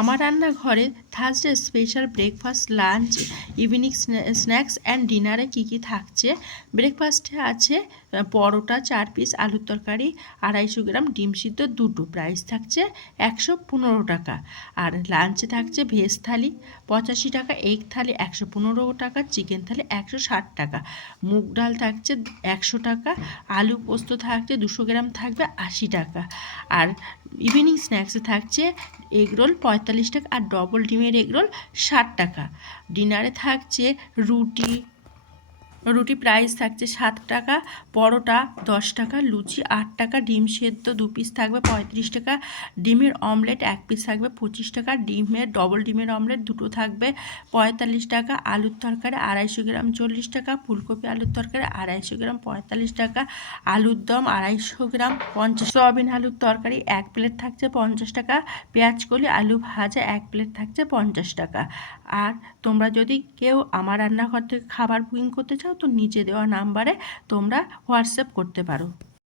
আমার রান্নাঘরে Thursday special breakfast, lunch, evening snacks and ডিনারে কী কী থাকছে। ব্রেকফাস্টে আছে পরোটা 4 পিস, আলুর তরকারি 250 গ্রাম, ডিম সিদ্ধ 2টো, প্রাইস থাকছে 115 টাকা। আর লাঞ্চে থাকছে ভেজ থালি 85 টাকা, এগ থালি 115 টাকা, চিকেন থালি 160 টাকা, মুগ ডাল থাকছে 100 টাকা, আলু পোস্ত থাকছে 200 গ্রাম, থাকবে 80 টাকা। আর ইভিনিং স্ন্যাক্সে থাকছে এগরোল 45 টাকা আর ডবল ডিমের এগরোল 60 টাকা। ডিনারে থাকছে রুটি প্রাইস থাকছে 7 টাকা, পরোটা 10 টাকা, লুচি 8 টাকা, ডিম সেদ্ধ 2 পিস থাকবে 35 টাকা, ডিমের অমলেট 1 পিস থাকবে 25 টাকা, ডবল ডিমের অমলেট 2টো থাকবে 45 টাকা, আলুর তরকারি 250 গ্রাম 40 টাকা, ফুলকপি আলুর তরকারি 250 গ্রাম 45 টাকা, আলুর দম 250 গ্রাম 50, সয়াবিন আলুর তরকারি 1 প্লেট থাকছে 50 টাকা, পেঁয়াজ কলি আলু ভাজা 1 প্লেট থাকছে 50 টাকা। আর তোমরা যদি কেউ আমার রান্নাঘর থেকে খাবার বুকিং করতে চাও তো নিচে দেওয়া নাম্বারে তোমরা হোয়াটসঅ্যাপ করতে পারো।